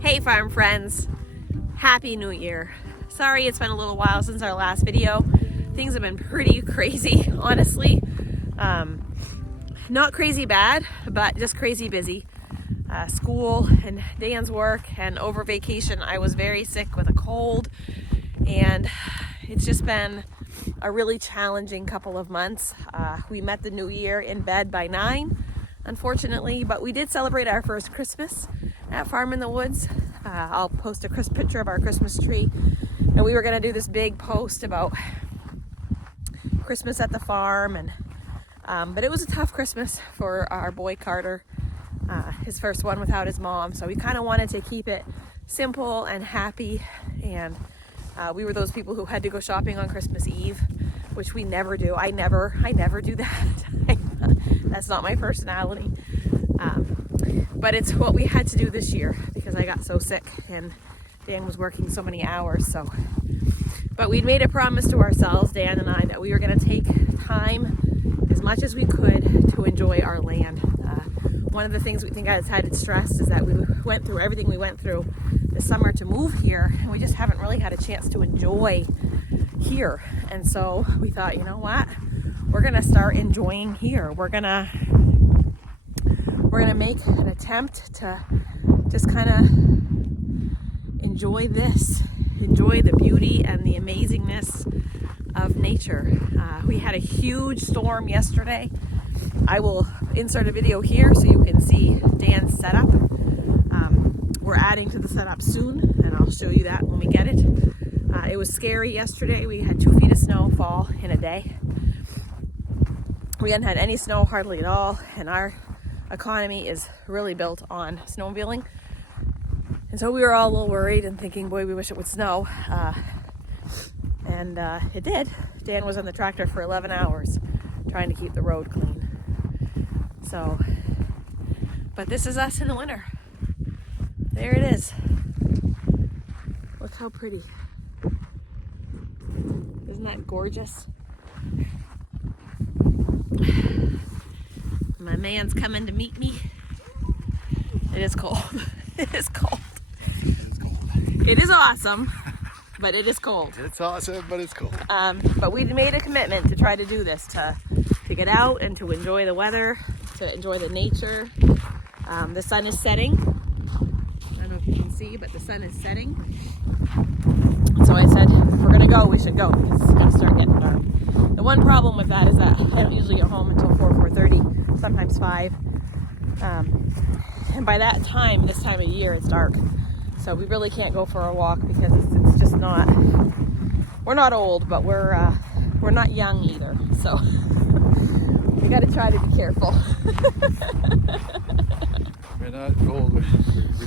Hey farm friends, Happy New Year. Sorry it's been a little while since our last video. Things have been pretty crazy, honestly. Not crazy bad, but just crazy busy. School and Dan's work, and over vacation I was very sick with a cold, and it's just been a really challenging couple of months. We met the new year in bed by 9, unfortunately, but we did celebrate our first Christmas at Farm in the Woods. I'll post a picture of our Christmas tree, and we were going to do this big post about Christmas at the farm, and but it was a tough Christmas for our boy Carter, his first one without his mom, so we kind of wanted to keep it simple and happy, and we were those people who had to go shopping on Christmas Eve, which we never do. I never do that. That's not my personality. But it's what we had to do this year because I got so sick and Dan was working so many hours. But we'd made a promise to ourselves, Dan and I, that we were going to take time as much as we could to enjoy our land. One of the things we think I had stressed is that we went through everything we went through this summer to move here, and we just haven't really had a chance to enjoy here. And so we thought, you know what? We're going to start enjoying here. We're going to make an attempt to just kind of enjoy the beauty and the amazingness of nature. We had a huge storm yesterday. I will insert a video here so you can see Dan's setup. We're adding to the setup soon, and I'll show you that when we get it. It was scary yesterday. We had 2 feet of snow fall in a day. We hadn't had any snow hardly at all, and our economy is really built on snowmobiling. And so we were all a little worried and thinking, boy, we wish it would snow. And it did. Dan was on the tractor for 11 hours trying to keep the road clean. So, but this is us in the winter. There it is. Look how pretty. Isn't that gorgeous? My man's coming to meet me. It is cold. It is cold. It is awesome, but it is cold. It's awesome, but it's cold. But we made a commitment to try to do this, to get out and to enjoy the weather, to enjoy the nature. The sun is setting. I don't know if you can see, but the sun is setting. So I said, if we're gonna go, we should go, because it's gonna start getting dark. The one problem with that is that I don't usually get home until 4:30, sometimes 5. And by that time, this time of year, it's dark. So we really can't go for a walk because it's just not, we're not old, but we're not young either. So we got to try to be careful. We're not old, we're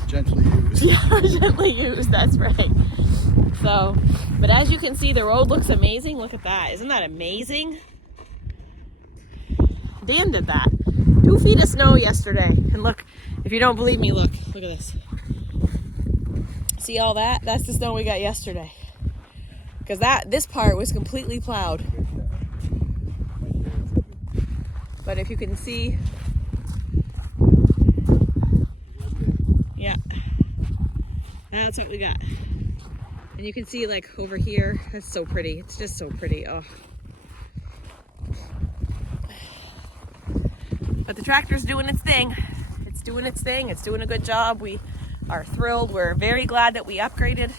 gently used. Yeah, we're gently used, that's right. So, but as you can see, the road looks amazing. Look at that. Isn't that amazing? Dan did that. 2 feet of snow yesterday. And look, if you don't believe me, look at this. See all that? That's the snow we got yesterday. Because this part was completely plowed. But if you can see, yeah, that's what we got. And you can see like over here, that's so pretty. It's just so pretty. Oh. But the tractor's doing its thing. It's doing its thing. It's doing a good job. We are thrilled. We're very glad that we upgraded.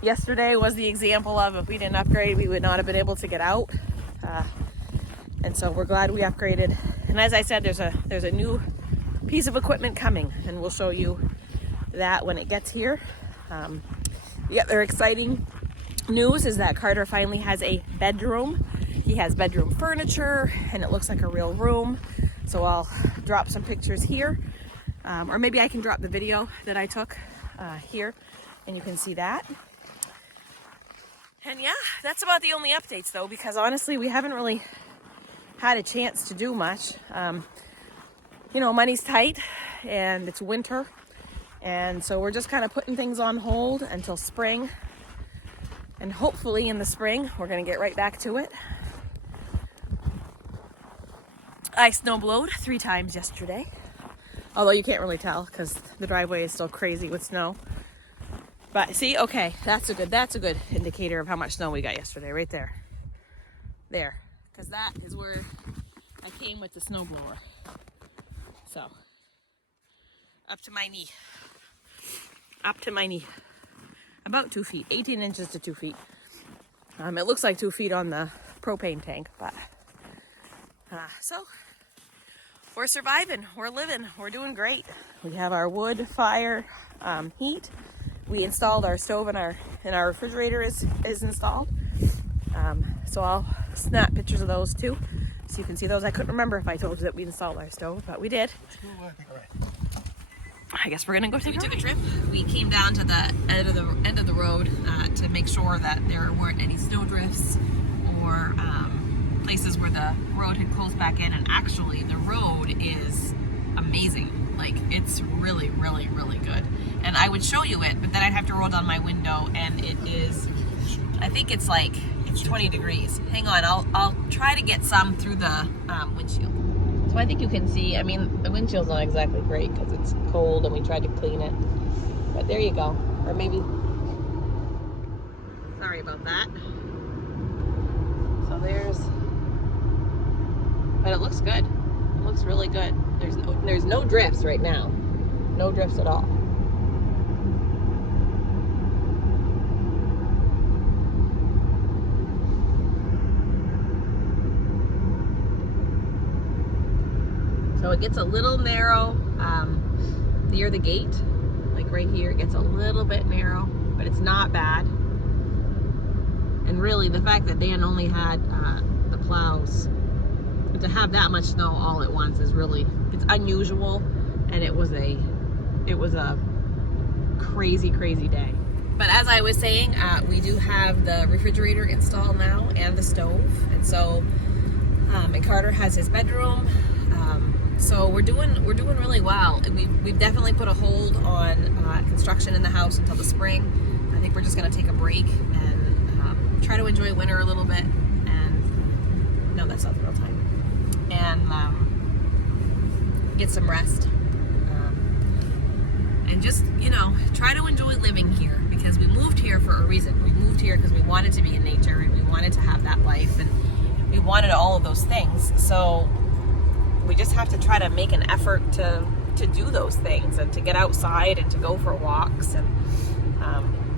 Yesterday was the example of if we didn't upgrade, we would not have been able to get out. And so we're glad we upgraded. And as I said, there's a new piece of equipment coming, and we'll show you that when it gets here. The other exciting news is that Carter finally has a bedroom. He has bedroom furniture, and it looks like a real room. So I'll drop some pictures here, or maybe I can drop the video that I took here, and you can see that. And yeah, that's about the only updates though, because honestly, we haven't really had a chance to do much. You know, money's tight and it's winter. And so we're just kind of putting things on hold until spring. And hopefully in the spring, we're going to get right back to it. I snowblowed 3 times yesterday. Although you can't really tell because the driveway is still crazy with snow. But see, okay, that's a good indicator of how much snow we got yesterday, right there. There, because that is where I came with the snowblower. So, up to my knee. Up to my knee. About 2 feet, 18 inches to 2 feet. It looks like 2 feet on the propane tank, but so we're surviving, we're living, we're doing great. We have our wood fire heat. We installed our stove and our refrigerator is installed. So I'll snap pictures of those too, so you can see those. I couldn't remember if I told you that we installed our stove, but we did. I guess we're gonna go take a trip. We came down to the end of the road to make sure that there weren't any snow drifts or places where the road had closed back in. And actually, the road is amazing. Like, it's really, really, really good. And I would show you it, but then I'd have to roll down my window, and it is. I think it's 20 degrees. Hang on, I'll try to get some through the windshield. So I think you can see, I mean, the windshield's not exactly great because it's cold and we tried to clean it. But there you go. Or maybe, sorry about that. So but it looks good. It looks really good. There's no drifts right now. No drifts at all. So it gets a little narrow near the gate, like right here. It gets a little bit narrow, but it's not bad. And really, the fact that Dan only had the plows, to have that much snow all at once is it's unusual, and it was a crazy, crazy day. But as I was saying, we do have the refrigerator installed now and the stove, and so and Carter has his bedroom. So we're doing really well. We've definitely put a hold on construction in the house until the spring. I think we're just going to take a break and try to enjoy winter a little bit. And no, that's not the real time. And get some rest. And just, try to enjoy living here, because we moved here for a reason. We moved here because we wanted to be in nature and we wanted to have that life, and we wanted all of those things. So we just have to try to make an effort to do those things and to get outside and to go for walks. And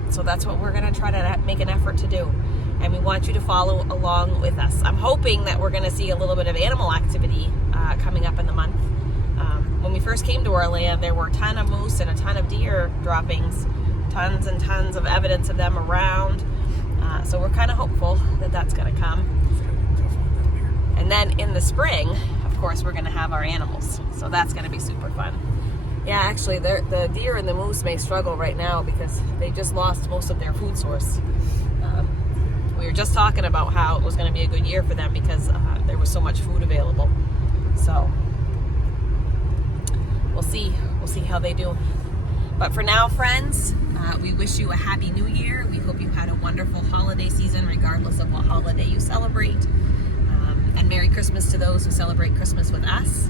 so that's what we're going to try to make an effort to do. And we want you to follow along with us. I'm hoping that we're going to see a little bit of animal activity coming up in the month. When we first came to our land, there were a ton of moose and a ton of deer droppings, tons and tons of evidence of them around. So we're kind of hopeful that that's going to come. And then in the spring, of course, we're going to have our animals. So that's going to be super fun. Yeah, actually, the deer and the moose may struggle right now because they just lost most of their food source. We were just talking about how it was going to be a good year for them because there was so much food available. So we'll see how they do. But for now, friends, we wish you a happy new year. We hope you had a wonderful holiday season, regardless of what holiday you celebrate. And Merry Christmas to those who celebrate Christmas with us.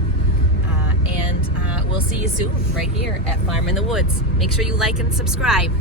And we'll see you soon right here at Farm in the Woods. Make sure you like and subscribe.